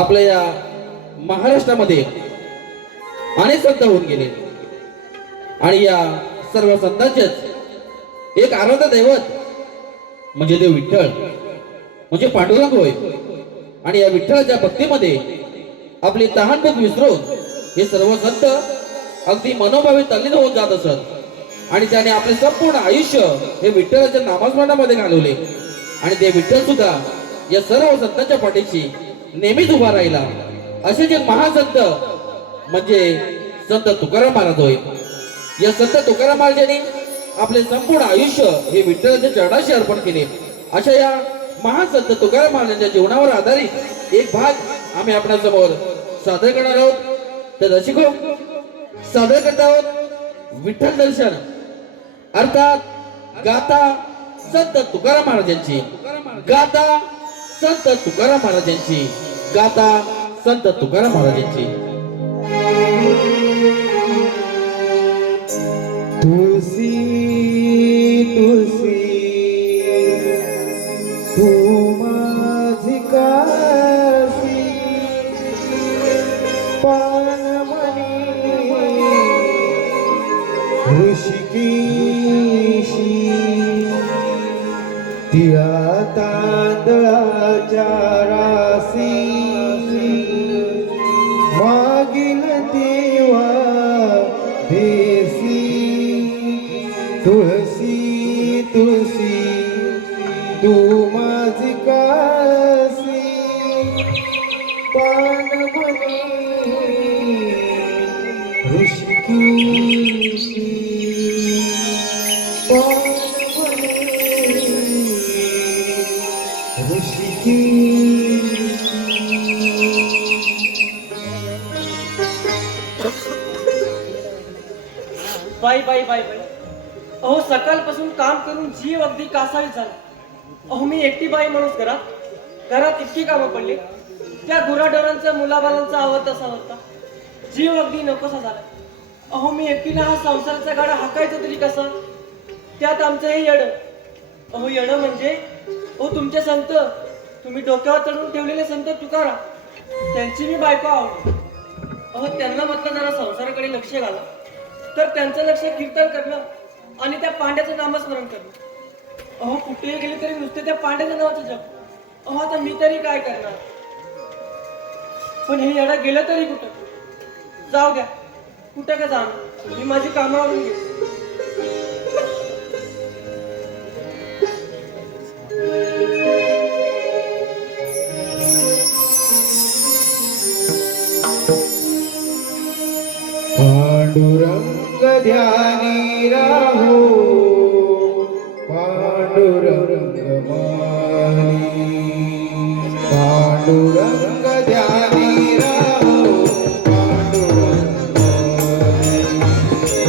आपल्या या महाराष्ट्रामध्ये अनेक संत होऊन गेले आणि या सर्व संतांचेच एक आराध्य दैवत म्हणजे देव विठ्ठल म्हणजे पांडुरंग होय। आणि या विठ्ठलाच्या भक्तीमध्ये आपले तहानभूक विसरून हे सर्व संत अगदी मनोभावे तल्लीन होऊन जात असत आणि त्याने आपले संपूर्ण आयुष्य हे विठ्ठलाच्या नामस्मरणामध्ये घालवले। आणि ते विठ्ठल सुद्धा या सर्व संतांच्या पाठीशी नेहमीच उभा राहिला। असे जे महासंत म्हणजे संत तुकाराम महाराज होय। या संत तुकाराम महाराजांनी आपले संपूर्ण आयुष्य हे विठ्ठलाच्या चरणाशी अर्पण केले। अशा या महासंत तुकाराम महाराजांच्या जीवनावर आधारित एक भाग आम्ही आपल्या समोर सादर करणार आहोत। तर रसिको सादर करत आहोत विठ्ठल दर्शन अर्थात गाथा संत तुकाराम महाराजांची, गाथा संत तुकाराम महाराजांची, गाथा संत तुकाराम महाराजांची। तुसी तुसी तू माझी कासी पानमणी ऋषिकेशी तिळा तांदळाच्या रासी मागील देवा देसी तुळसी तुळसी तू माझी कासी पानमणी ऋषिकेशी पानमणी ऋषिकेशी। बाई बाई बाई बाई, अहो सकाळपासून काम करून जीव अगदी कासावी झाला। अहो मी एकटी बाई माणूस घरात इतकी कामं पडली, त्या गुराढोरांचा मुलाबालांचा आवडता सावरता जीव अगदी नकोसा झाला। अहो मी एकटीला हा संसाराचा गाडा हाकायचा तरी कसा? त्यात आमचं हे येड। अहो येड म्हणजे अहो तुमचे संत, तुम्ही डोक्यावर चढून ठेवलेले संत तुकाराम, त्यांची मी बायको आवडली। अहो त्यांना म्हटलं जरा संसाराकडे लक्ष घाला, तर त्यांचं लक्ष कीर्तन करणं आणि त्या पांड्याचं नामस्मरण करणं। अहो कुठेही गेले तरी नुसते त्या पांड्याच्या नावाचं जप। अहो आता मी तरी काय करणार? पण हे येडा गेलं तरी कुठं? जाऊ द्या, कुठं का जाणं, मी माझी कामावरून गेलो। पांडुरंग ध्यानी राहो पांडुरंग मानी, पांडुरंग ध्यानी राहो पांडुरंग मानी।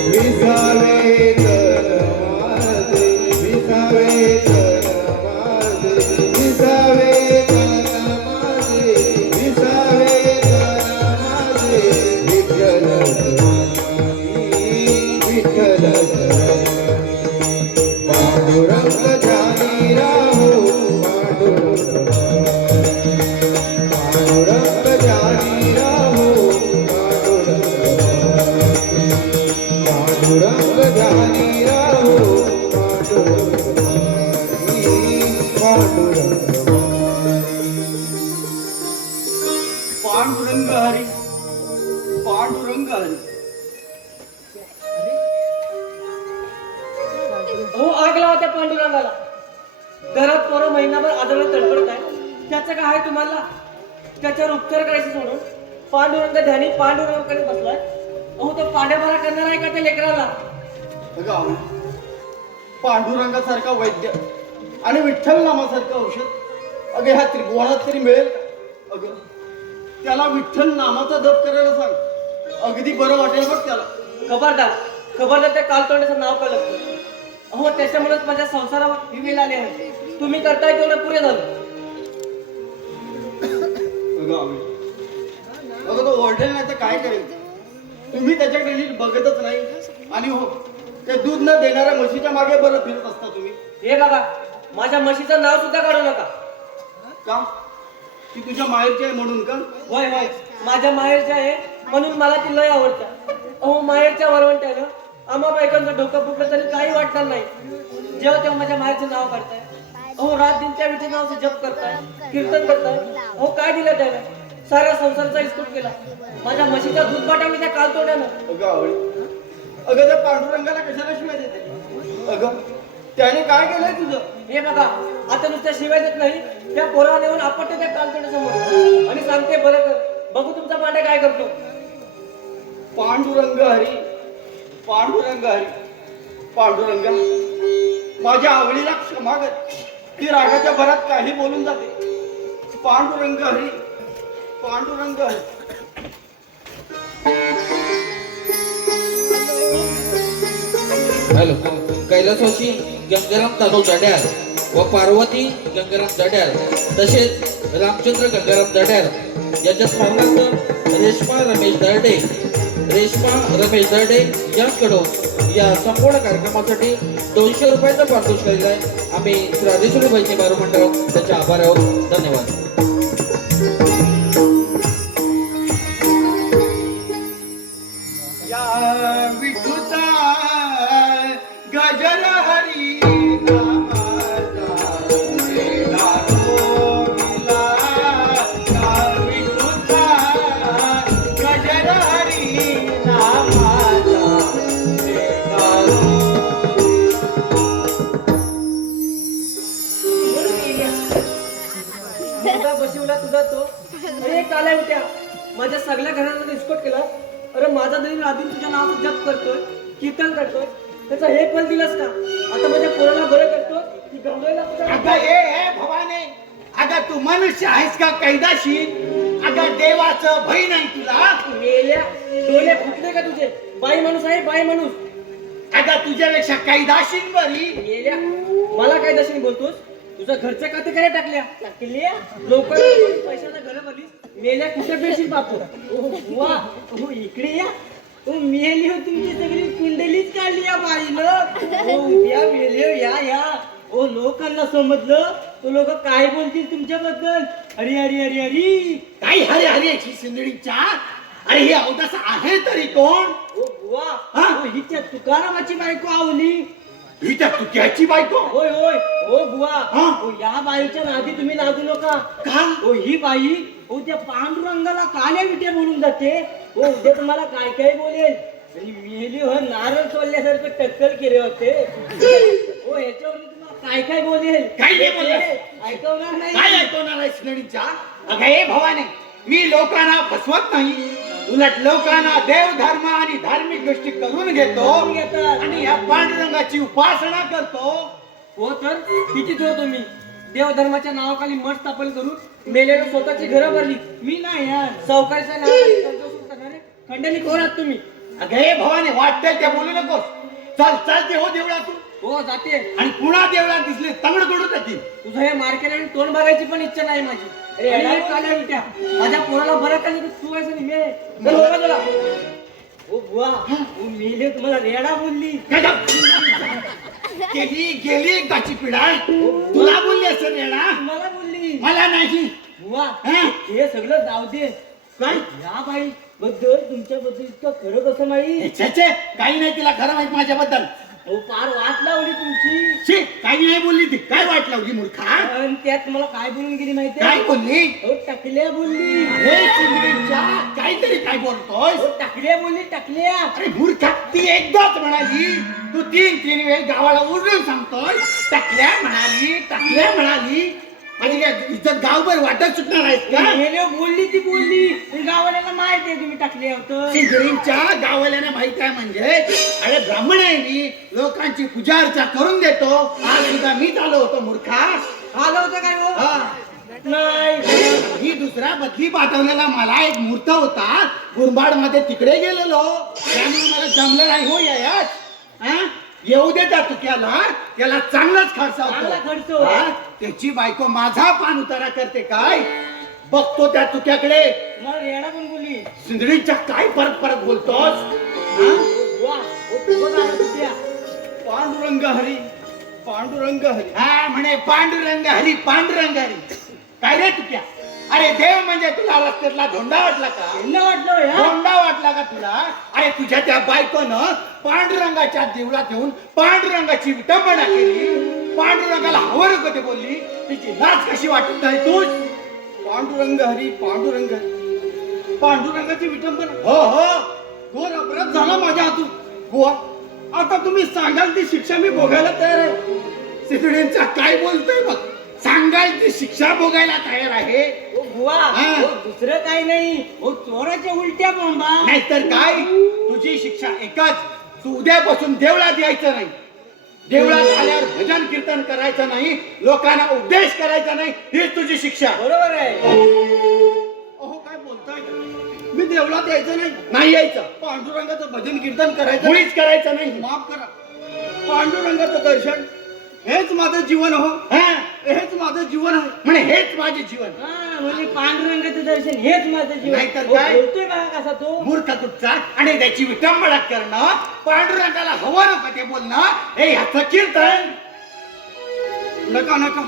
विसावे तन माझे, विसावे तन माझे, विसावे तन माझे, विसावे तन माझे विठ्ठल विठ्ठल पांडुरंग ध्यानी राहो पांडुरंग पांडुरंग ध्यानी राहो पांडुरंग पांडुरंग ध्यानी राहो पांडुरंग पांडुरंग पांडुरंग हरी, पांडुरंग हरी। हो आग लावा त्या पांडुरंगाला। घरात पोरं महिनाभर आदळत तडफडत आहे, त्याचं काय आहे तुम्हाला? त्याच्यावर उपचार करायचे सोडून पांडुरंग ध्यानी पांडुरंगाकडे बसलाय। अहो तो पांड्याभारा करणार आहे का त्या लेकराला? अगं पांडुरंगासारखा वैद्य आणि विठ्ठल नामासारखं औषध अगं ह्या त्रिभुवनात तरी मिळेल? अगं त्याला विठ्ठल नामाचा जप करायला सांग, अगदी बरं वाटेल बघ त्याला। खबरदार खबरदार, त्या कालतोंडाचं नाव कळलं। अहो त्याच्यामुळेच माझ्या संसारावर ही वेळ आली आहे। तुम्ही करताय तेवढं पुरे झालं। अगं तो ओरडेल नाही तर काय करेल? तुम्ही त्याच्याकडे नीट बघतच नाही। आणि हो ते दूध न देणाऱ्या म्हशीच्या मागे बरं फिरत असता तुम्ही। हे बघा, माझ्या म्हशीचं नाव सुद्धा काढू नका। का? ती तुझ्या माहेरची आहे म्हणून का? होय होय माझ्या माहेरच्या आहे म्हणून मला ती लय आवडतं. अहो माहेरच्या वरवंट्यानं आम्हा बायकांचं डोकं फुटलं तरी काही वाटणार नाही. जेव्हा तेव्हा माझ्या माहेरचं नाव काढताय. अहो रात दिन त्या विठे नावाचं जप करताय, कीर्तन करताय. अहो काय दिलं त्याला? साऱ्या संसाराचा इस्कूट केला. माझ्या म्हशीच्या दूध पाठवली त्या कालतोड्यानं. अगं आवडी, अगं त्या पांडुरंगाला कशाला शिवाय देते? अगं त्याने काय केलंय तुझं? हे बघा आता नुसत्या शिवाय देत नाही, त्या पोराला नेऊन आपटते त्या कालतोड्यासमोर आणि सांगते बरं कर, बघू तुमचा पांड्या काय करतो. पांडुरंग हरी, पांडुरंग हरी, पांडुरंगा माझ्या आवडीला क्षमा कर. ती रागाच्या भरात काही बोलून जाते. पांडुरंग हरी, पांडुरंग हरी. हॅलो, कैलासवासी गंगाराम तांदूळ जड्यार व पार्वती गंगाराम जड्यार तसेच रामचंद्र गंगाराम जड्यार यांच्या स्मरणार्थ रेश्मा रमेश दर्डे यांच्याकडून या संपूर्ण कार्यक्रमासाठी 200 रुपयाचं पारितोषिक केलेलं आहे. आम्ही राजेश्वरी वैद्य बारू मंडळ त्यांचे आभार आहोत. धन्यवाद. या विठुता गजर हरी नामाचा वेला रोविला. या विठुता गजर हरी नामाचा वेला तुझा बशिवला तुझा तो. अरे काल्या उठ्या माझ्या सगळ्या घरांमध्ये इस्कोट केला. अरे माझा दरी राधून तुझ्या नावाचं जप करतोय, कीर्तन करतोय. त्याचा हे फल दिलंस का? आता माझ्या पोराला बरं करतो की गंगोईला तुझ्या अगं हे भवाने, अगं तू मनुष्य आहेस का कैदाशी? अगं देवाचं भय नाही तुला? मेल्या डोले फुटले का तुझे? बाई माणूस आहे बाई माणूस. अगं तुझ्यापेक्षा कैदाशीन बरी. मेल्या मला काय दर्शनी बोलतोस? तुझ्या घरच्या खाते काय टाकल्या लोक पैशाचा घर भरली. मेल्या कुठे पेशील बापू? वा हो इकडे या. ओ मेली हो तुमची सगळी कुंडलीच काढली या बाईनं. ओ उद्या मेले या या. ओ लोकांना समजलं तो लोक काय बोलतील तुमच्याबद्दल. अरे अरे अरे अरे काही हरे हरे याची सिंदडीच्या. अरे हे अवदास आहे तरी कोण? ओ बुवा हा? ओ हिच्या तुकारामाची बायको आवली. ही त्या तुक्याची बायको. होय होय ओ बुवा हा? ओ या बाईच्या नादी तुम्ही लागू नका. का? ओ ही बाई ओ त्या पांडुरंगाला काल्या विटे बोलून जाते. ओ उद्या तुम्हाला काय काय बोलेल. आणि मेली हो नारळ सोडल्यासारखं टक्कल केले होते. ओ ह्याच्यावर तुम्हाला काय काय बोलेल. काय नाही बोलणार. ऐकवणार नाही. काय ऐकवणार आहे सिंदडीच्या? अगं हे भवाने, मी लोकांना फसवत नाही. उलट लोकांना देव धर्म आणि धार्मिक गोष्टी करून घेतो घेतात. आणि या पांडुरंगाची उपासना करतो. हो तर किती हो तुम्ही देवधर्माच्या नावाखाली मठ स्थापन करून मेलेलं स्वतःची घरं भरली. मी नाही यार सावकारीच्या नावाखाली कर्ज वसूल करणारे खंडणी कोण आहात तुम्ही? अगं हे भवाने, वाटतंय ते बोलू नकोस. चल चालते हो देवळातून. हो जाते. आणि पुन्हा देवळात दिसले तंगड तोडू टाकील. तुझं हे मार्केट आणि तोंड बघायची पण इच्छा नाही माझी. आणि एक काल्या विट्या माझ्या पोराला बरं का नाही तू व्हायचं नाही मेले. चल हो बाजूला. ओ बुवा ओ मेले तुम्हाला रेडा बोलली. गेली गेली गाची पिढा. तुला बोलली असं रेडा, मला बोलली. मला नाही. बुवा हा? हे सगळं जाऊ दे. काय? या बाई बद्दल तुमच्याबद्दल इतकं खरं कसं माहित? छे काही नाही तिला खरं माहित माझ्याबद्दल. हो पार वाट लावली तुमची. शी काही नाही बोलली ती. काय वाट लावली मूर्खा? आणि त्यात मला काय बोलून गेली माहिती काय बोलली? हो टाकल्या बोलली. हे चिंगडीच्या काहीतरी काय बोलतोय? हो टाकल्या बोलली टाकल्या. अरे मूर्खा, ती एकदाच म्हणाली. तू तीन वेळ गावाला उडून सांगतोय टाकल्या म्हणाली, टाकल्या म्हणाली. माझी काय इज्जत गावभर वाटत सुटणार आहेस का? मेले बोलली ती बोलली. पण गावाला माहिती आहे तुम्ही टाकले होतं. चिंचणीच्या गावाल्याने माहित आहे म्हणजे. अरे ब्राह्मण आहे मी, लोकांची पूजा अर्चा करून देतो. आज सुद्धा मीच आलो होतो मूर्खा. आलं होतं काय हो? हा. नाही ही दुसऱ्या बदली पाठवलेला मला एक मूर्त होता. गुरबाड मध्ये तिकडे गेलेलो, त्यामुळे मला जमलं नाही हो यात. हा? येऊ दे त्या तुक्याला, त्याला चांगलाच खर्च चांगला खर्च होतो. होतो. हा? त्याची बायको माझा पान उतारा करते काय? बघतो त्या तुक्याकडे. मला रेडा पण बोलली. सिंदडीच्या काय परत बोलतोस? हा? वा हो खूपच आलं तुझ्या. पांडुरंग हरी, पांडुरंग हरी. हा म्हणे पांडुरंग हरी, पांडुरंग हरी. काय रे तुक्या? अरे देव म्हणजे तुला रस्त्यातला धोंडा वाटला का? त्यांना वाटलं होय, हा? धोंडा वाटला का तुला? अरे तुझ्या त्या बायकोनं पांडुरंगाच्या देवळात येऊन पांडुरंगाची विटंबना केली, पांडुरंगाला हवं कधी बोलली, तिची लाज कशी वाटत नाही तू? पांडुरंग हरी पांडुरंग पांडुरंगाची विटंबना हो हो घोर अपराध झाला माझ्या हातून. बुवा आता तुम्ही सांगाल ती शिक्षा मी भोगायला तयार आहे. सिद्धींचा काय बोलतोय बघ, सांगाल ती शिक्षा भोगायला तयार आहे. ओ बुवा, हा. ओ दुसरं काही नाही, ओ चोराच्या उलट्या बोंबा. नाहीतर काय, तुझी शिक्षा एकच, तू उद्यापासून देवळात यायचं नाही, देवळात आल्यावर भजन कीर्तन करायचं नाही, लोकांना उपदेश करायचा नाही, हीच तुझी शिक्षा. बरोबर आहे. अहो काय बोलताय? मी देवळात यायचं नाही, नाही यायचं, पांडुरंगाचं भजन कीर्तन करायचं नाही. मुळीच करायचं नाही. माफ करा, पांडुरंगाचं दर्शन हेच माझं जीवन हो, हा हेच माझं जीवन आहे. म्हणे हेच माझे जीवन. हा, म्हणजे पांडुरंगाचं दर्शन हेच माझं जीवन. नाहीतर ओ, काय? बोलतोय बघा कसा तो. मूर्ख कुठचा आणि त्याची विटंबना करणं, पांडुरंगाला हवं नको ते बोलणं, हे ह्याचं कीर्तन. नका नका,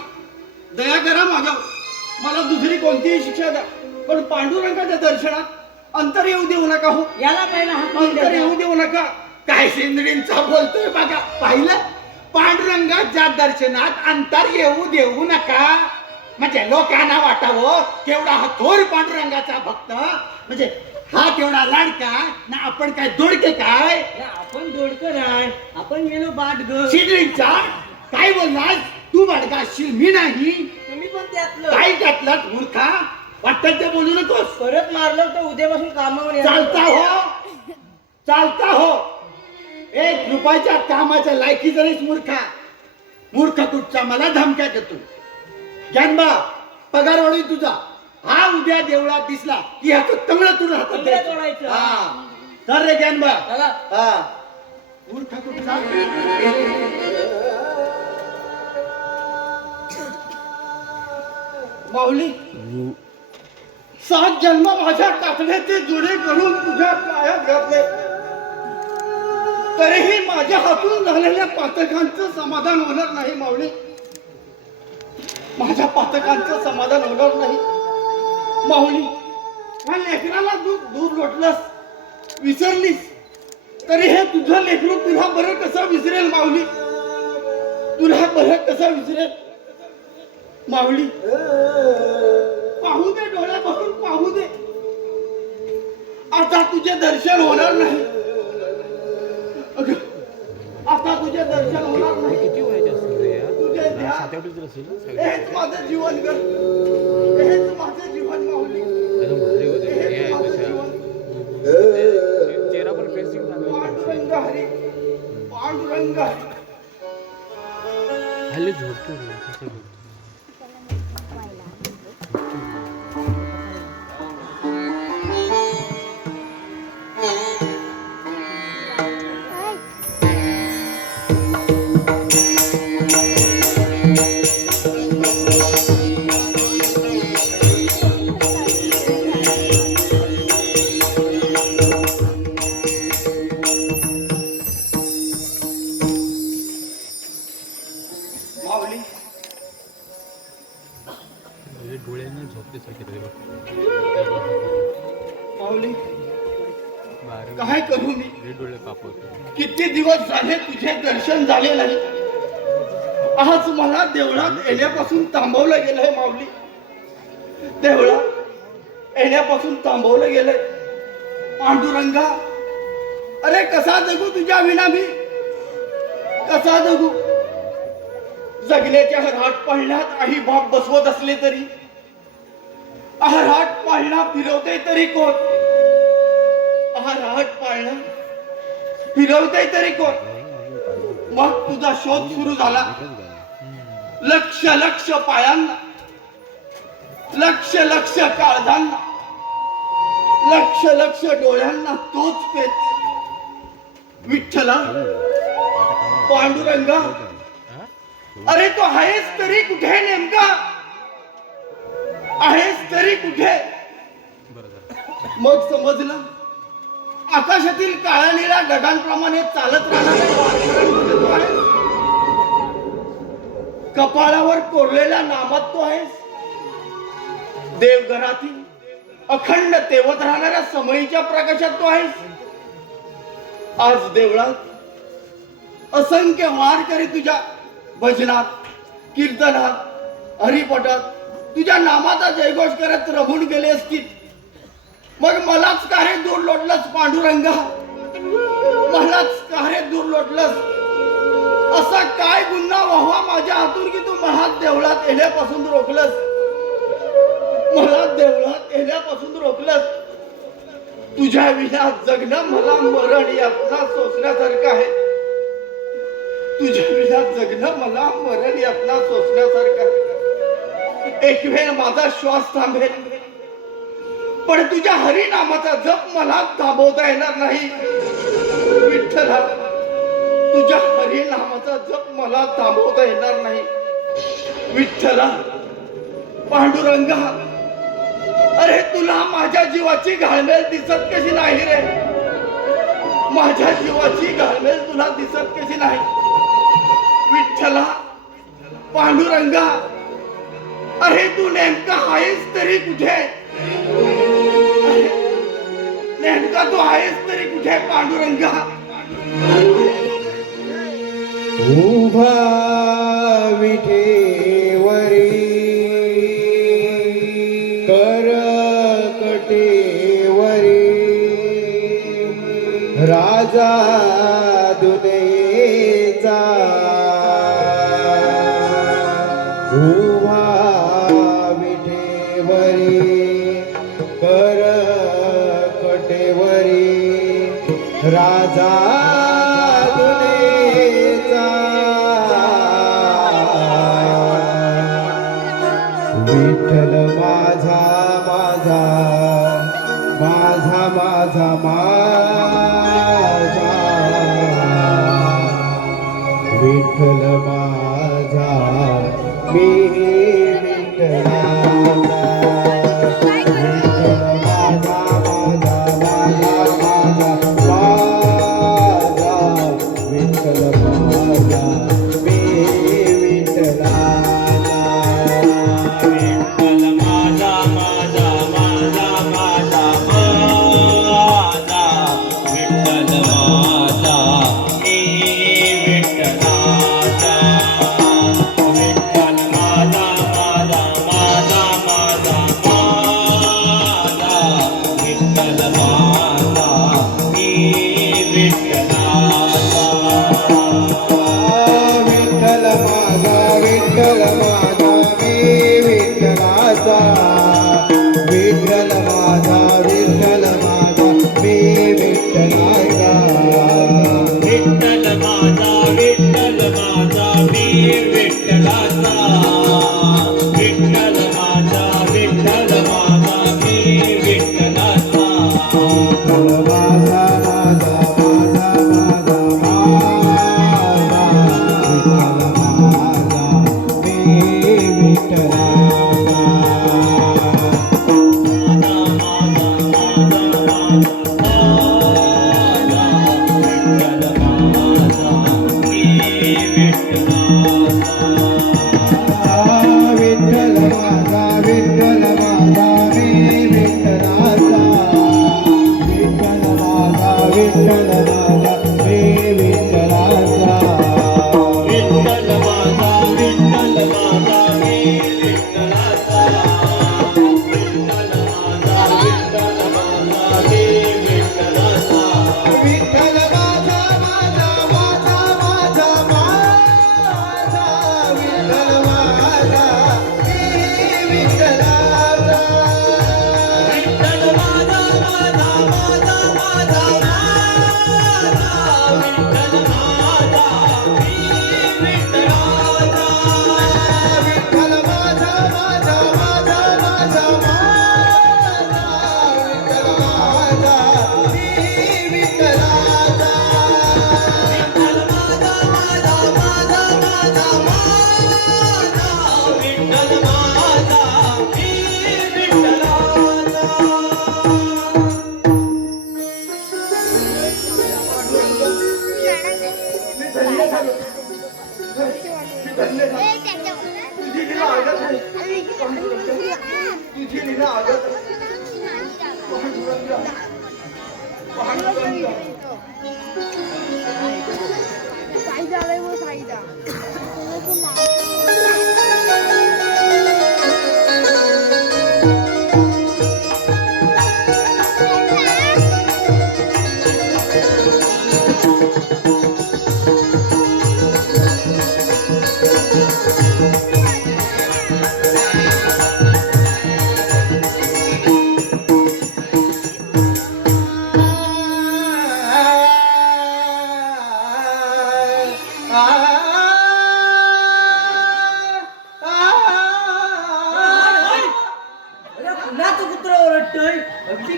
दया करा माझ्यावर, मला दुसरी कोणतीही शिक्षा द्या, पण पांडुरंगाच्या दर्शनात अंतर येऊ देऊ नका हो, याला पहिला हाकलून अंतर द्या. येऊ देऊ नका. काय सिंदडींचा बोलतोय बघा, पाहिलं? पांडुरंगाच्या दर्शनात अंतर येऊ देऊ नका, म्हणजे लोकांना वाटावं केवढा हा थोर पांडुरंगाचा भक्त, म्हणजे हा केवढा लाडका ना, आपण काय दोडके काय? या, आपण दोडकर आहे, आपण गेलो बाटग. सिंदडींचा काय बोललास तू? बडगा असशील, मी नाही. तुम्ही पण त्यातलं. काय घातलात मूर्खा? वाटतं ते बोलू नकोस. परत मारलं तर उद्यापासून कामावर येणार. चालता हो, चालता हो, 1 रुपयाच्या कामाच्या लायकीचा नाहीस मूर्खा. मूर्ख कुठचा मला धमक्या देतो. ज्ञानबा पगार वाढवी तुझा, हा उद्या देवळात दिसला की ह्याचं तंगड तुला हातात तंगडं द्यायचं. तोडायचं. हा कर रे ज्ञानबा. चला. हा मूर्ख कुठचा. माऊली 7 जन्म माझ्या टाकण्याचे जुडे करून तुझ्या पायात घातले, तरीही माझ्या हातून झालेल्या पातकांचं समाधान होणार नाही. माऊली, माझ्या पातकांचं समाधान होणार नाही. माऊली, ह्या लेकराला दूध लोटलंस, विसरलीस, तरी हे तुझं लेकरू तुला बरं कसं विसरेल? माऊली, तुला बरं कसं विसरेल? माऊली, पाहू दे, डोळ्यापासून पाहू दे, आता तुझे दर्शन होणार नाही. अगं, आता तुझे दर्शन होणार नाही. तुझे ध्यान, हेच माझं जीवन ग, हेच माझं जीवन. माऊली, हेच माझं जीवन. पांडुरंग हरी, पांडुरंग हरी. माऊली, माऊली, काय करू मी? किती दिवस झाले तुझे दर्शन झाले नाही. आज मला देवळात येण्यापासून थांबवलं गेलंय. माऊली, देवळात येण्यापासून थांबवलं गेलंय. पांडुरंगा, अरे कसा जगू तुझ्या विना मी? कसा जगू? जगण्याच्या राट पाळण्यात आई बाप बसवत असले तरी, राट पाळणा फिरवते तरी कोण? राट पाळणा फिरवते तरी कोण? मग तुझा शोध सुरू झाला. लक्ष लक्ष पायांना, लक्ष लक्ष काळजांना, लक्ष लक्ष डोळ्यांना तोच पेच. विठ्ठला, पांडुरंगा, अरे तो आहेस तरी कुठे? नेमका आहेस तरी कुठे? मग समजलं, आकाशातील काळ्या निळ्या ढगांप्रमाणे चालत राहणाऱ्या वारकऱ्यांमध्ये तो आहेस. कपाळावर कोरलेल्या नामात तो आहेस. देवघरातील अखंड तेवत राहणाऱ्या समयीच्या प्रकाशात तू आहेस. आज देवळात असंख्य वारकरी तुझ्या भजनात, कीर्तनात, हरिपटात तुझ्या नामाचा जयघोष करत रमून गेले असतील. मग मलाच का रे दूर लोटलंस पांडुरंगा, मलाच का रे दूर लोटलंस? असा काय गुन्हा व्हावा माझ्या हातून की तू मला देवळात येण्यापासून रोखलंस, मला देवळात येण्यापासून रोखलंस? तुझ्या विना जगणं मला मरण यातना सोसण्यासारखं आहे. तुझ्या विना जगणं मला मरण यातना सोसण्यासारखं आहे. एक वेळ माझा श्वास थांबेल, पण तुझ्या हरिनामाचा जप मला थांबवता येणार नाही. विठ्ठला, तुझ्या हरिनामाचा जप मला थांबवता येणार नाही. विठ्ठला, पांडुरंगा, अरे तुला माझ्या जीवाची घालमेल दिसत कशी नाही रे? माझ्या जीवाची घालमेल तुला दिसत कशी नाही? विठ्ठला, पांडुरंगा, अरे तू नेमका आहेस तरी कुठे? नेमका तू आहेस तरी कुठे पांडुरंगा? उभा विठेवरी कर कटेवरी राजा दुनेचा उभा विठेवरी कर कटेवरी राजा दुनेचा विठ्ठल माझा माझा माझा माझा माझा विठ्ठल माझा मी विठ्ठलाचा विठ्ठल माझा माझा माझा माझा माझा विठ्ठल माझा मी विठ्ठलाचा विठ्ठल माझा माझा माझा माझा माझा विठ्ठल माझा मी विठ्ठलाचा विठ्ठल माझा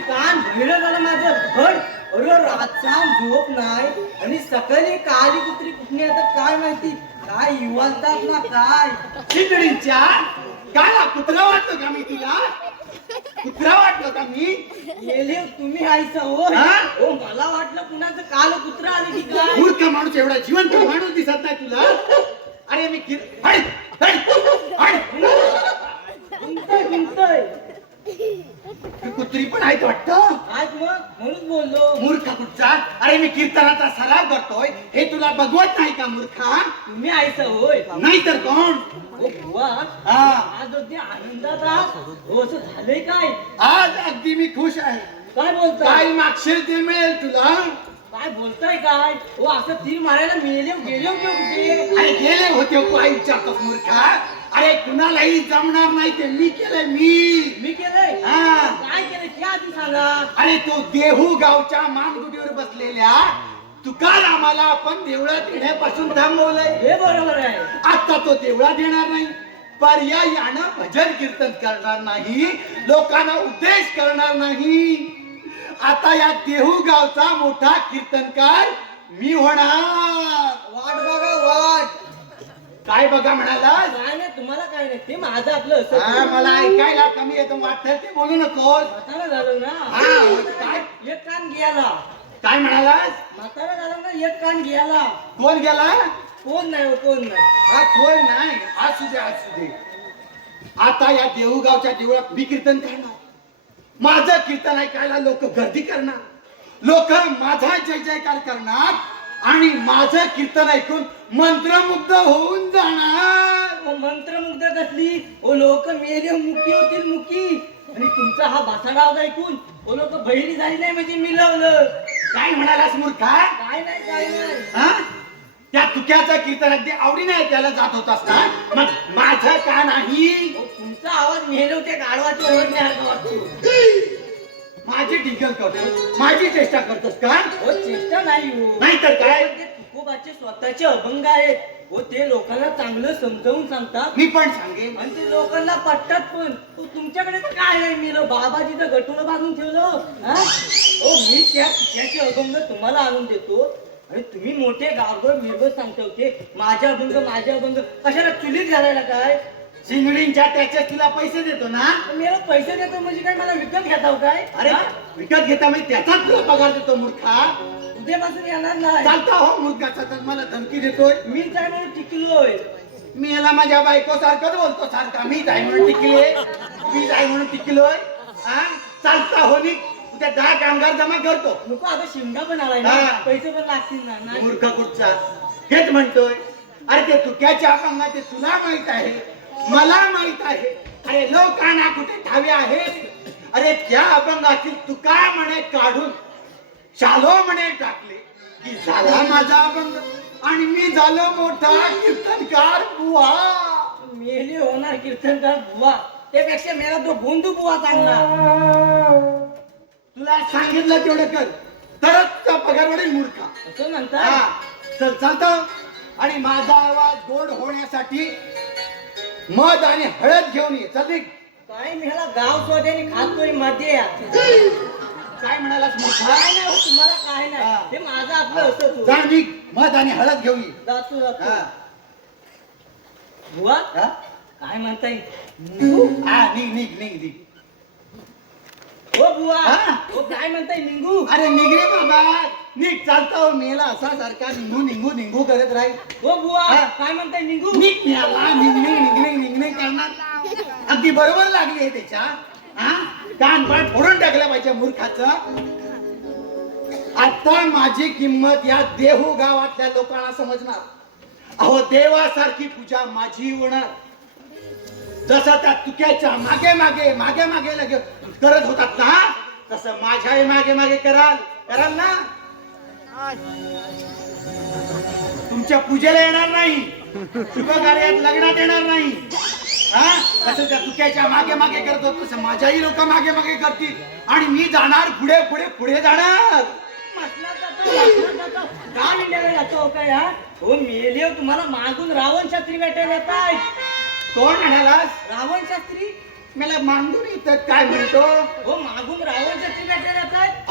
कान भिडं झालं माझं धड. अरे रातच्यान झोप नाही आणि सकाळी काली कुत्री कुठली आता काय माहिती काय युवालतात ना काय. चितडीच्या काय कुत्रा वाटतो का मी तुला? कुत्रा वाटतो का मी? गेले तुम्ही आईचा होय. हा? हो मला वाटलं कुणाचं काल कुत्रा आले की काय. मूर्ख माणूस एवढा जिवंत माणूस दिसत नाही तुला? अरे मी हट, हट, हट. भिंतय भिंतय ही कुत्री पण आहेत वाटतं. आज मग म्हणून बोललो. मूर्ख कुठचा? अरे मी कीर्तनाचा सराव करतोय हे तुला बघवत नाही का मूर्खा? तुम्ही आईचा होय. नाही तर कोण? हो बुवा हा. आज अगदी आनंदात आहात. हो असं झालंय काय आज अगदी मी खुश आहे. काय बोलताय काय मागशील ते मिळेल तुला. काय बोलताय काय. हो असं तीर मारायला मेले गेले होते कुठे. अरे गेले होते काय विचारतोस मूर्खा? अरे कुणालाही जमणार नाही ते मी केलंय मी केलंय. हा. काय केलंय ते आधी सांगा. अरे तो देहू गावच्या मानगुडीवर बसलेल्या तुकारामाला आपण देवळात येण्यापासून थांबवलंय. हे बरोबर आहे. आता तो देवळात येणार नाही. पर्यायानं भजन कीर्तन करणार नाही. लोकांना उद्देश करणार नाही. आता या देहू गावचा मोठा कीर्तनकार मी होणार. वाट बघा वाट. काय बघा म्हणाला? काय नाही तुम्हाला काय नाही ते माझं आपलं हा, असं. मला ऐकायला कमी येतं वाटतं ते बोलू नकोस. म्हातारा झालं ना. हा, काय एक कान गेला. काय म्हणालास? म्हातारा झालं ना एक कान गेला. कोण गेला? कोण नाही हो कोण नाही. हा कोण नाही. असू दे असू दे. आता या देऊगावच्या देवळात मी कीर्तन करणार. माझं कीर्तन ऐकायला लोक गर्दी करणार. लोक माझा जय जयकार करणार आणि माझं कीर्तन ऐकून मंत्रमुग्ध होऊन जाणार. ओ मंत्रमुग्ध कसली. ओ लोक मेले मुकी होतील मुकी. आणि तुमचा हा भासाडा आवाज ऐकून ओ लोक बहिणी झाली नाही म्हणजे मिळवलं. काय म्हणालास मूर्खा? काय नाही काय नाही. हा? त्या तुक्याचं कीर्तन अगदी आवडीने ऐकायला जात होतास का? मग माझं का नाही? ओ, तुमचा आवाज मेलवते गाढवाची ओरडण्यासारखा वाटतो. माझी टिकल करतो. माझी चेष्टा करतोस का? ओ चेष्टा नाही हो. नाही तर काय? ते तुकोबाचे स्वतःचे अभंग आहेत. हो ते लोकांना चांगलं समजावून सांगतात मी पण सांगेन. आणि ते लोकांना पटतात पण. हो, तुमच्याकडे तर काय नाही मिळलं. बाबाजीचं गटुलं बांधून ठेवलं. हा? हो मी त्याचे अभंग तुम्हाला आणून देतो आणि तुम्ही मोठे गावभर मिळवत सांगता होते माझे अभंग कशाला चुलीत घालायला काय. शिंगडींच्या त्याच्यात तुला पैसे देतो ना. मी पैसे देतो म्हणजे काय मला विकत घेता हो काय. अरे हा? विकत घेता मी त्याचाच तुला पगार देतो मूर्खा. उद्यापासून येणार नाही. चालता हो मूर्खाचा तर मला धमकी देतोय. मीच आहे म्हणून टिकलोय. मी याला माझ्या बायको सारखंच बोलतो सारखा. मीच आहे म्हणून टिकले. मीच आहे म्हणून टिकलोय. हा चालता हो नी उद्या 10 कामगार जमा करतो. नको आता शिमगा पण आलाय ना. हा. पैसे पण लागतील ना. नाही. मूर्ख कुठचा हेच म्हणतोय. अरे ते तुक्याच्या अभंगा ते तुला माहित आहे मला माहित आहे. अरे लोकांना कुठे ठावे आहेत. अरे त्या अभंगातील तुका म्हणे काढून शालो म्हणे टाकले की झाला माझा अभंग आणि मी झालो मोठा कीर्तनकार बुवा. मेले होणार कीर्तनकार बुवा. त्यापेक्षा मेला तो गोंधू बुवा चांगला. तुला सांगितलं तेवढं कर तरच तुझा पगार वाढेल मूर्खा. असं म्हणता. हा चल चालतो. आणि माझा आवाज गोड होण्यासाठी मध आणि हळद घेऊन ये. चल निघ. काय मी ह्याला गाव सोड्याने खातोय मध्ये. काय म्हणालास मूर्खा? काय नाही हो, तुम्हाला काय हा. नाही. हे माझं आपलं असं जा निघ. मध आणि हळद घेऊन ये. जातो जातो. हा. बुवा हा? काय म्हणताय. हा निघ निघ निघ निघ. हो बुवा. हा? हो काय म्हणताय निघू. अरे निघ रे बाबा निघ. चालता हो मेला असा सारखा निघू निघू निघू करत राहील. हो बुवा हा. काय म्हणताय निघू. निघ मेला निघणे निघणे निघणे करणार. अगदी बरोबर लागली आहे त्याच्या. हा कान पाठ फोडून टाकल्या पाहिजे मूर्खाचं. आता माझी किंमत या देहू गावातल्या लोकांना समजणार. अहो देवासारखी पूजा माझी होणार. जसं त्या तुक्याच्या मागे मागे मागे मागे लगे करत होतात ना तसं माझ्याही मागे मागे कराल ना. तुमच्या पूजेला येणार नाही. शुभ कार्यात लग्नात येणार नाही. हा कसं त्या तुक्याच्या मागे मागे करत होत तसं माझ्याही लोक मागे मागे करतील आणि मी जाणार पुढे पुढे पुढे जाणार. काय इंडियाला जातो काय. हा हो मेले हो, तुम्हाला मागून रावण शास्त्री भेटायला येताय. कोण म्हणालास? रावण शास्त्री. मला मागून इथं काय म्हणतो. हो मागून रावण शास्त्री भेटायला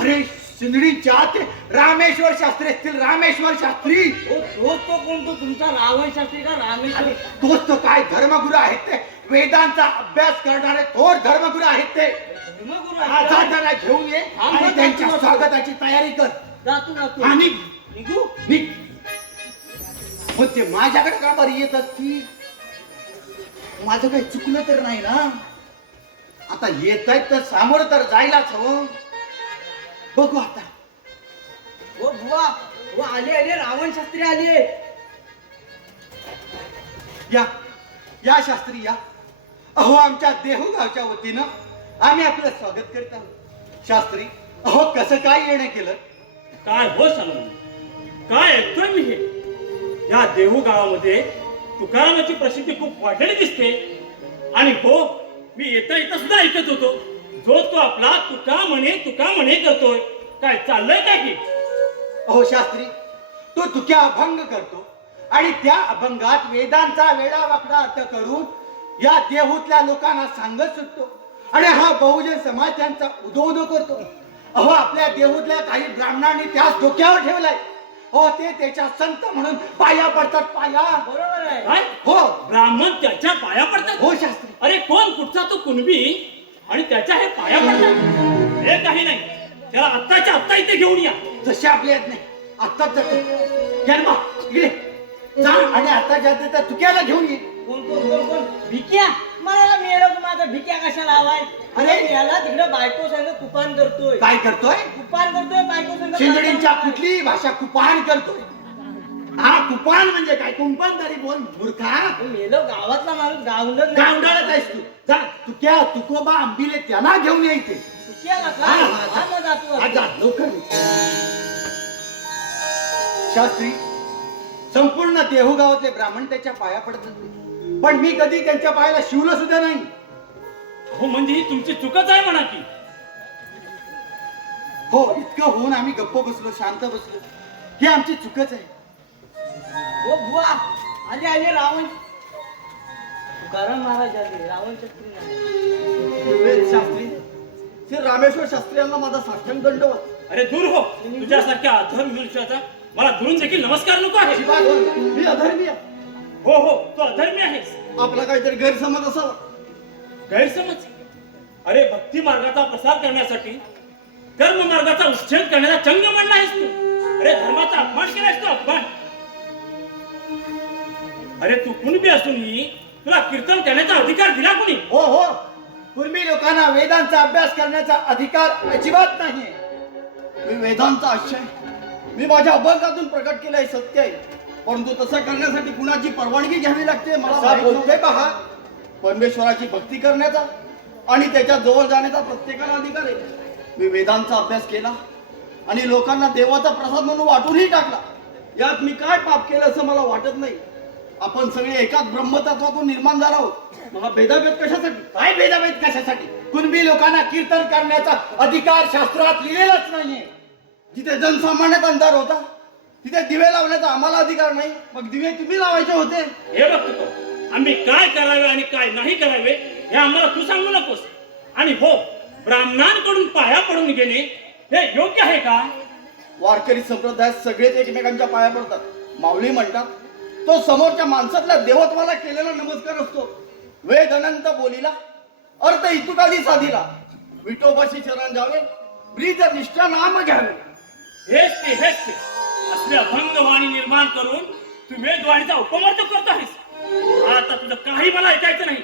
अरे शिंदडीच्या ते रामेश्वर शास्त्री असतील, रामेश्वर शास्त्री. तोच तो कोण, तो तुमचा रावण शास्त्री का रामेश्वर? अरे तोच तो काय धर्मगुरू आहेत ते, वेदांचा अभ्यास करणारे थोर धर्मगुरू आहेत ते. धर्मगुरू हा, आहेत जा का? त्यांना घेऊन ये आणि त्यांच्या स्वागताची तयारी कर. जातो आणि निघू. निघ. पण ते माझ्याकडे का बरं येत असती? माझं काही चुकलं तर नाही ना? आता येत आहेत तर सामोर तर जायलाच हवं. बघू आता. ओ बुवा, ओ आले रावण शास्त्री आले. या या शास्त्री या. अहो आमच्या देहू गावच्या वतीनं आम्ही आपलं स्वागत करत आहोत. शास्त्री, अहो कसं काय येणं केलं? काय हो सांगू, काय ऐकतोय मी हे? या देहू गावामध्ये तुकारामाची प्रसिद्धी खूप वाढलेली दिसते. आणि हो, मी येता येता सुद्धा ऐकत होतो, जो तो आपला तुका म्हणे करतोय. काय चाललंय काय की? अहो शास्त्री, तो तुक्या अभंग करतो आणि त्या अभंगात वेदांचा वेडावाकडा अर्थ करून या देहूतल्या लोकांना सांगत सुटतो. आणि हा बहुजन समाज त्यांचा उदो करतो. अहो आपल्या देहूतल्या काही ब्राह्मणांनी त्यास डोक्यावर ठेवलाय. हो, ते त्याच्या संत म्हणून पाया पडतात. पाया. बरोबर आहे. काय? हो ब्राह्मण त्याच्या पाया पडतात? हो शास्त्री. अरे कोण कुठचा तो कुणबी आणि त्याच्या हे पाया पडतात? हे काही नाही, त्याला आत्ताच्या आत्ता इथे घेऊन या. जसे आपले येत नाही आत्ताच जातो. जन्मा इकडे जा आणि आता जाते तर तुक्याला घेऊन ये. कोण भिक्या? मला मेलं माझा भिक्या कशाला हवाय? अरे! याला तिकडे बायको संग कुपान करतोय. काय करतोय? कुपान करतोय बायको संग. शिंदडींच्या कुठलीही भाषा कुपान करतोय. हा, कुपान म्हणजे काय? कुंपणदारी बोल मूर्खा. मेलं गावातला माणूस गावलं गावडाळत आहेस तू. जा तुक्या तुकोबा आंबिले त्यांना घेऊन यायचे. भिक्याला का? हा, हा, मग जातो. हा, जा लवकर. शास्त्री, संपूर्ण देहू गावातले ब्राह्मण त्याच्या पाया पडत होते. पण मी कधी त्यांच्या पायाला शिवलं सुद्धा नाही. हो, म्हणजे ही तुमची चुकच आहे म्हणा की. हो, इतकं होऊन आम्ही गप्प बसलो, शांत बसलो. ही आमची चुकच आहे. ओ बुवा, आले रावण. तुकाराम महाराज आले, रावण शास्त्री नाही. वेद शास्त्री, श्री रामेश्वर शास्त्री यांना माझा साष्टांग दंडवत. अरे दूर हो, तुझ्यासारख्या अधर्म मनुष्याचा मला दुरून देखील नमस्कार नको आहे. अजिबात होय. मी अधर्मी आहे. हो हो, तू अधर्मी आहेस. आपला काहीतरी गैरसमज असावा. गैरसमज? अरे भक्ती मार्गाचा प्रसार करण्यासाठी कर्म मार्गाचा उच्छेद करण्याचा चंग मांडला आहेस तू. अरे धर्माचा अपमान केलायस तू, अपमान. अरे तू कुणबी असूनही तुला कीर्तन करण्याचा अधिकार दिला कोणी? हो हो, पूर्वी लोकांना वेदांचा अभ्यास करण्याचा अधिकार अजिबात नाही. मी वेदांचा आशय मी माझ्या अभंगातून प्रकट केलं आहे, सत्य आहे. परंतु तसं करण्यासाठी कुणाची परवानगी घ्यावी लागते मला असा माहित बोलतोय नव्हतं. पहा. परमेश्वराची भक्ती करण्याचा आणि त्याच्या जवळ जाण्याचा प्रत्येकाला अधिकार आहे. मी वेदांचा अभ्यास केला आणि लोकांना देवाचा प्रसाद म्हणून वाटूनही टाकला. यात मी काय पाप केलं असं मला वाटत नाही. आपण सगळे एकाच ब्रह्मतत्वातून निर्माण झालो आहोत. मग हा भेदाभेद कशासाठी? काय भेदाभेद कशासाठी? कुणबी लोकांना कीर्तन करण्याचा अधिकार शास्त्रात लिहिलेलाच नाहीये. जिथे जनसामान्यात अंधार होता तिथे दिवे लावण्याचा आम्हाला अधिकार नाही. मग दिवे तुम्ही लावायचे होते. हे बघतो, आम्ही काय करावे आणि काय नाही करावे हे आम्हाला तू सांगू नकोस. आणि हो, ब्राह्मणांकडून पाया पडून घेणे हे योग्य आहे का? वारकरी संप्रदायात सगळेच एकमेकांच्या पाया पडतात. माऊली म्हणतात, तो समोरच्या माणसातल्या देवत्वाला केलेला नमस्कार असतो. वेद अनंत बोलीला, अर्थ इतुकाली साधीला. विठोबाशी शरण जावे, ब्रीज निष्ठा नाम घ्यावे. हेच ते असले अभंगवाणी निर्माण करून तू वेदवाणीचा उपमर्द करत आहेस. आता तुझं काही मला ऐकायचं नाही.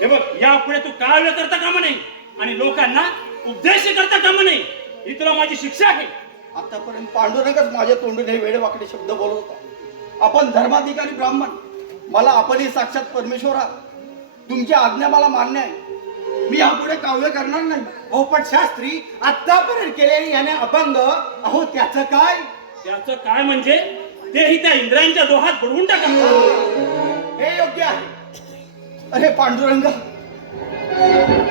हे बघ, यापुढे तू काव्य करता कामा नाही आणि लोकांना उपदेश करता कामा नाही. ही तुला माझी शिक्षा आहे. आतापर्यंत पांडुरंगच माझ्या तोंडून हे वेडेवाकडे शब्द बोलत होता. आपण धर्माधिकारी ब्राह्मण, मला आपणही साक्षात परमेश्वर आहात. तुमची आज्ञा मला मान्य आहे. मी यापुढे काव्य करणार नाही. हो, पण शास्त्री आतापर्यंत केलेली याने अभंग, अहो त्याचं काय? त्याचं काय म्हणजे तेही त्या इंद्रांच्या दोहात बुडवून टाका. हे योग्य आहे. अरे पांडुरंगा,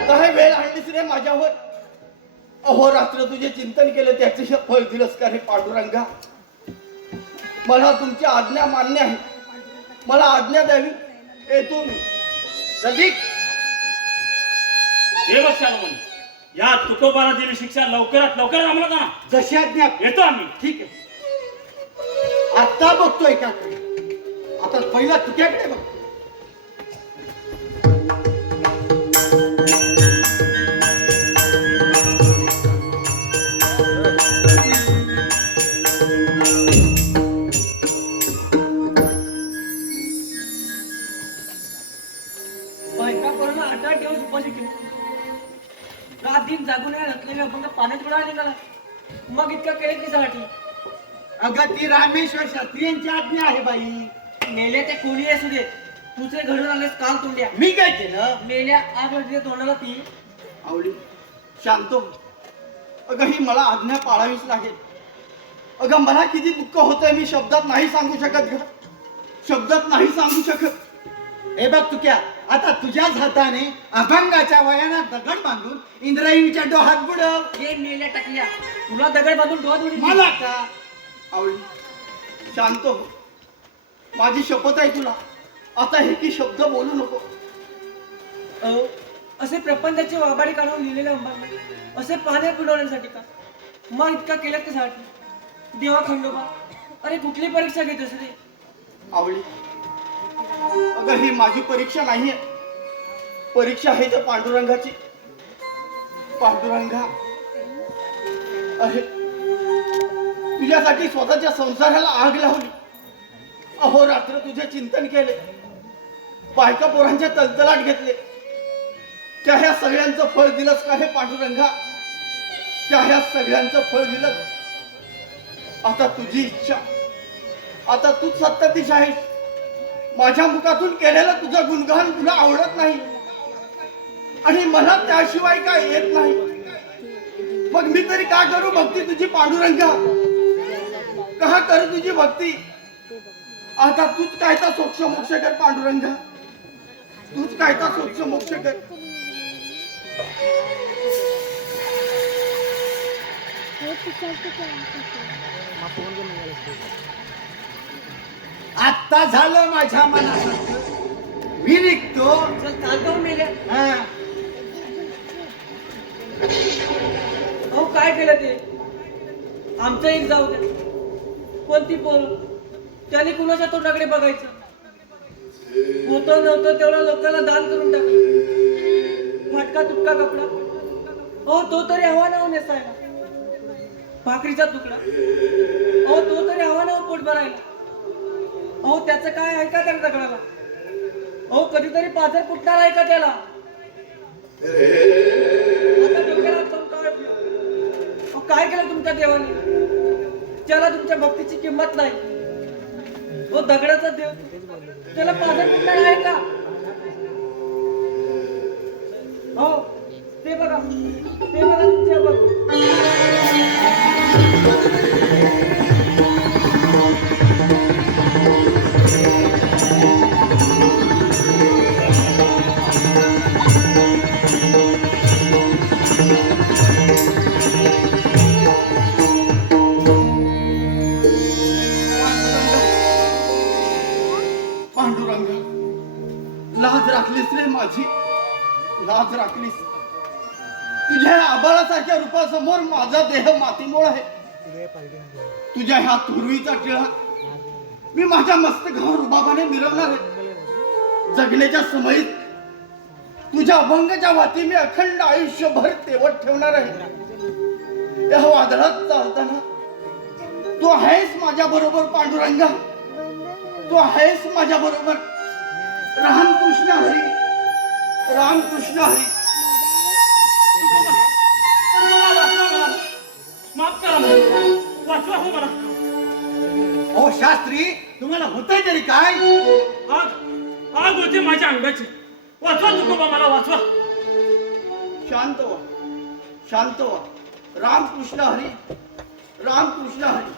काय वेळ आणलीस रे माझ्यावर. अहोरात्र तुझे चिंतन केलं, त्याचे फळ दिलंस का रे पांडुरंगा. मला तुमची आज्ञा मान्य आहे. मला आज्ञा द्यावी. येतो मी. प्रदीप, हे बघ शालमणी, या तुकोबाला दिली शिक्षा लवकरात लवकर आम्हाला का जशी आज्ञा. येतो आम्ही. ठीक आहे. आता बघतोय का? आता पहिला तुझ्याकडे बघ. बायका पोरांना 8-8 दिवस उपाशी केले. रात दिन जागून रचलेले अभंग पाण्यात बुडायला निघाला. मग इतकं केलं कशासाठी? अगं ती रामेश्वर शास्त्री यांची आज्ञा आहे बाई. मेले ते कोणी असू दे, तुझे घडून आलेस काल तोंड्या. मी काय केलं? मेल्या आग वाटते तोंडाला ती. आवडी शांत हो. अगं ही मला आज्ञा पाळावीच लागेल. अगं मला किती दुःख होतंय मी शब्दात नाही सांगू शकत ग. शब्दात नाही सांगू शकत. हे बघ तुक्या, आता तुझ्याच हाताने अभंगाच्या वयाना दगड बांधून इंद्रायणीच्या डोहात बुडव. ये मेल्या टाकल्या, तुला दगड बांधून डोहात उडी. मला का? आवडी शांत हो. माझी शपथ आहे तुला. आता हे की शब्द बोलू नको. अहो, असे प्रपंचाची वाबाडी काढून लिहिलेले अंबांना असे पाण्यात बुडवण्यासाठी का? मग इतका केलं कशासाठी? देवा खंडोबा, अरे कुठली परीक्षा घेत रे? आवडी अगं ही माझी परीक्षा नाहीये. परीक्षा आहे त्या पांडुरंगाची. पांडुरंगा अरे तुझ्यासाठी स्वतःच्या संसाराला आग लावली. अहोरात्र तुझे चिंतन केले. बायका पोरांचे तलतलाट घेतले. त्या ह्या सगळ्यांचं फळ दिलंस का हे पांडुरंगा? त्या ह्या सगळ्यांचं फळ दिलंस. आता तुझी इच्छा. आता तूच सत्ताधीश आहेस. माझ्या मुखातून केलेलं तुझं गुणगान तुला आवडत नाही आणि मला त्याशिवाय काय येत नाही. मग मी तरी का करू भक्ती तुझी पांडुरंगा? का करू तुझी भक्ती? आता तूच काय तर सोक्ष मोक्ष कर पांडुरंगा. तूच काय तर सोक्ष मोक्ष कर. आत्ता झालं माझ्या मनासारखं. मी निघतो. चल चालतो मेल्या. हा. अहो काय केलं ते? आमचं एक जाऊ द्या. कोणती पोरं? त्याने कुणाच्या तोंडाकडे बघायचं? होतं नव्हतं तेवढा लोकांना दान करून टाकलं. फाटका तुटका कपडा, हो तो तरी हवा नाव नेसायला. भाकरीचा तुकडा, हो तो तरी हवा नाव पोट भरायला. अहो त्याचं काय ऐका त्या दगडाला? अहो कधीतरी पाझर फुटणार आहे का त्याला? आता डोक्याला हात लावून काय उपयोग? अहो काय केलं तुमच्या देवाने? त्याला तुमच्या भक्तीची किंमत नाही. हो दगडाचा देव, त्याला पाझर फुटणार आहे का? हो ते बघा, ते बघा तुमच्या बघ. पांडुरंगा लाज राखलीस रे माझी. लाज राखलीस. तुझ्या आबाळासारख्या रूपासमोर माझा देह मातीमोळ आहे. तुझ्या ह्या तुरवीचा टिळा मी माझ्या मस्तकावर रुबाबाने मिरवणार आहे. जगण्याच्या समयीत तुझ्या अभंगाच्या वाती मी अखंड आयुष्यभर तेवत ठेवणार आहे. या वादळात चालताना तू आहेस माझ्या बरोबर पांडुरंगा. तू आहेस माझ्या बरोबर. रामकृष्ण हरी, रामकृष्ण हरी. माफ करा वाचवा हो मला. ओ शास्त्री, तुम्हाला होतंय तरी काय? आग आग होते माझ्या अंगाची. वाचवा तुकोबा मला वाचवा. शांत व्हा, शांत व्हा. रामकृष्ण हरी, रामकृष्ण हरी.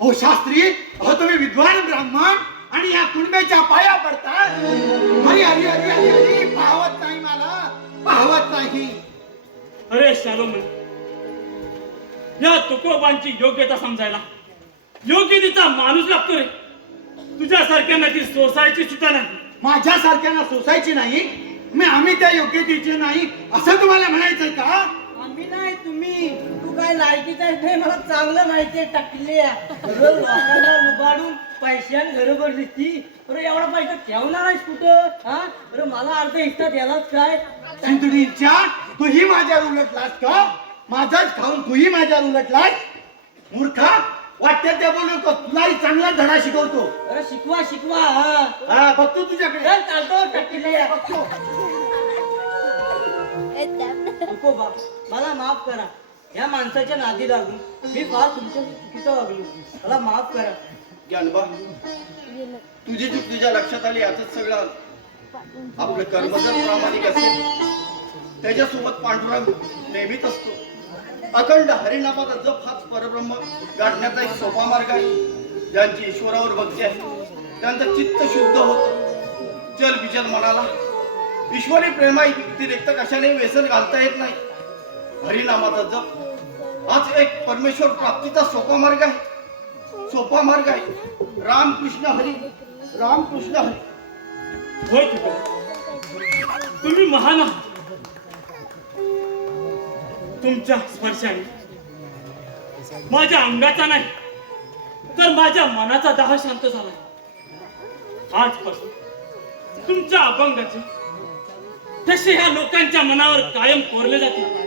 ओ शास्त्री, अहो तुम्ही विद्वान ब्राह्मण आणि या कुणबेच्या पाया पडता. अरे अरे अरे अरे अरे, पाहवत नाही मला, पाहवत नाही. अरे शालोमन, या तुकोबांची योग्यता समजायला योग्यतेचा माणूस लागतो रे. तुझ्यासारख्यांना ती सोसायची सुद्धा नाही. माझ्यासारख्यांना सोसायची नाही. आम्ही त्या योग्यतेचे नाही असं तुम्हाला म्हणायचंय का? आम्ही तुम्ही तू काय लायकीचा आहे ते मला चांगलं माहिती आहे. टाकले लोकांना लुबाडून पैशान घरोबर दिसती. बरं एवढा पैसा ठेवणार आहेस कुठं? हा बरं मला अर्ध हिस्सा द्यालाच काय? सिंधुडीच्या तूही माझ्यावर उलटलास का? माझाच खाऊन तूही माझ्यावर उलटलास? मूर्खा, वाटतं त्या बोलू का? तुलाही चांगला धडा शिकवतो. अरे शिकवा शिकवा. हा हा बघतो तुझ्याकडे. चल, चालतो टाकले. बघतो. नको बा, मला माफ करा. या माणसाच्या नादी लागून मी फार तुमच्या चुकीचं वागलो. मला माफ करा. ज्ञानबा, तुझी चूक तुझ्या लक्षात आली याच सगळं. आपलं कर्म जर प्रामाणिक असेल त्याच्यासोबत पांडुरंग नेहमीच असतो. अखंड हरिनामाचा जप हाच परब्रह्म गाठण्याचा एक सोपा मार्ग आहे. ज्यांची ईश्वरावर भक्ती आहे त्यांचं चित्त शुद्ध होतं. चल बिचल मनाला ईश्वरी प्रेमा व्यतिरिक्त कशाने व्यसन घालता येत नाही. हरिनामाचा जप हाच एक परमेश्वर प्राप्तीचा सोपा मार्ग आहे. सोपा मार्ग आहे. रामकृष्ण हरी, रामकृष्ण हरी. होय तुका, तुम्ही महान आहात. तुमच्या स्पर्शाने माझ्या अंगाचा नाही तर माझ्या मनाचा दाह शांत झाला. आजपासून तुमच्या अभंगाचे तसे ह्या लोकांच्या मनावर कायम कोरले जातील.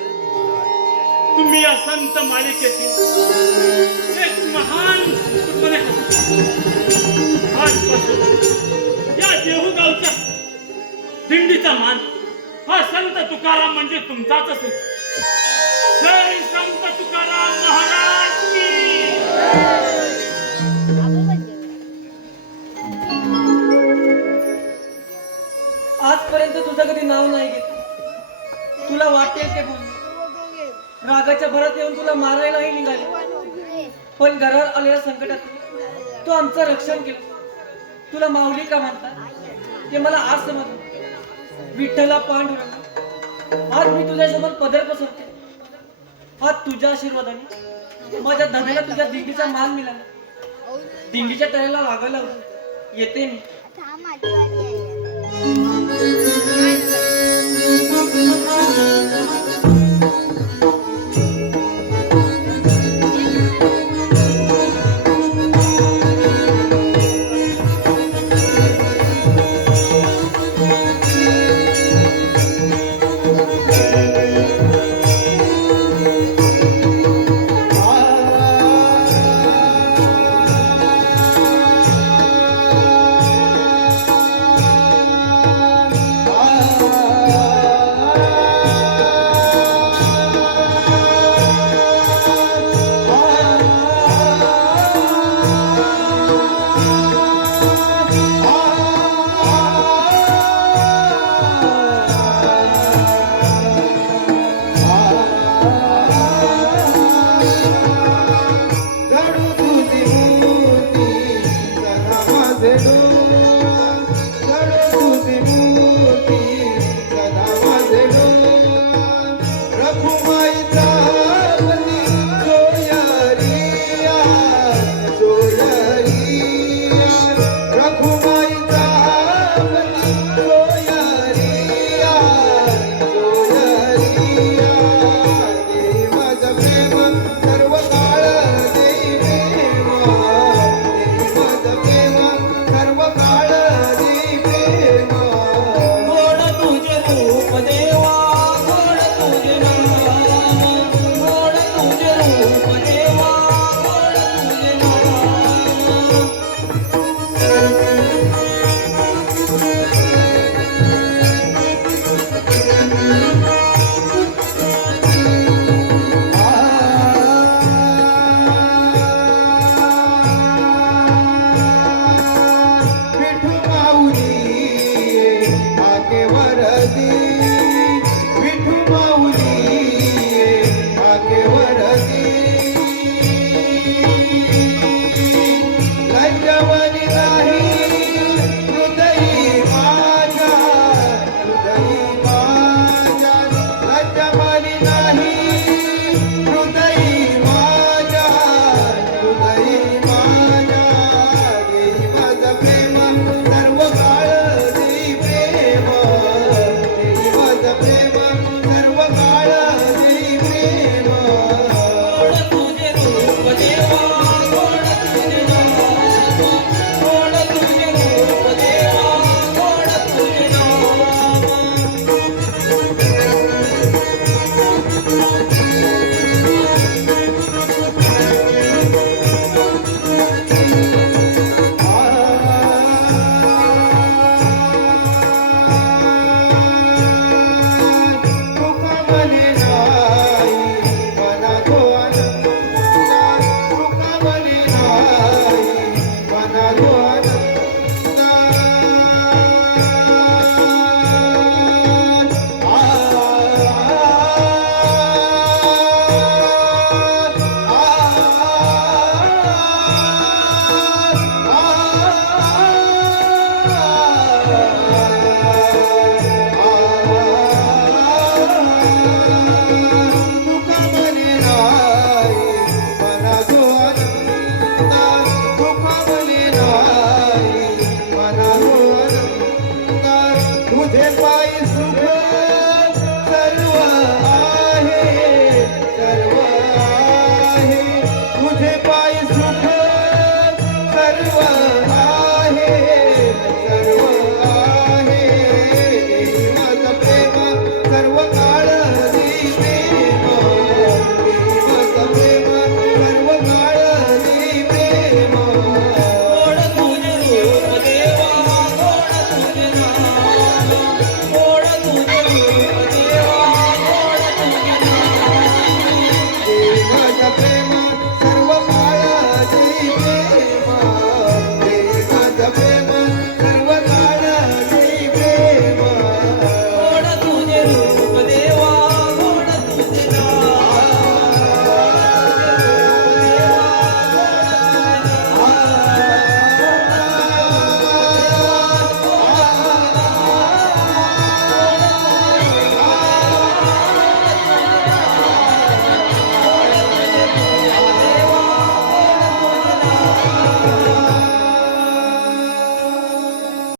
तुम्ही या संत मालिकेतील एक महान तुकडे आहात. आजपासून या देहू गावचा दिंडीचा मान हा संत तुकाराम म्हणजे तुमचाच असेल. जय संत तुकाराम महाराज की. आजपर्यंत तुझं कधी नाव नाही घेतलं. तुला वाटेल ते बोलले. रागाच्या भरात येऊन तुला मारायलाही निघाले. पण घरावर आलेल्या संकटात तू आमचं रक्षण केलं. तुला माऊली का म्हणतात ते मला आज समजलं. विठ्ठला पांडुरंग, आज मी तुझ्यासोबत पदर पसरते. आज तुझ्या आशीर्वादाने माझ्या धनाला तुझ्या दिंडीचा मान मिळाला. दिंडीच्या तऱ्हेला लागायला येते मी.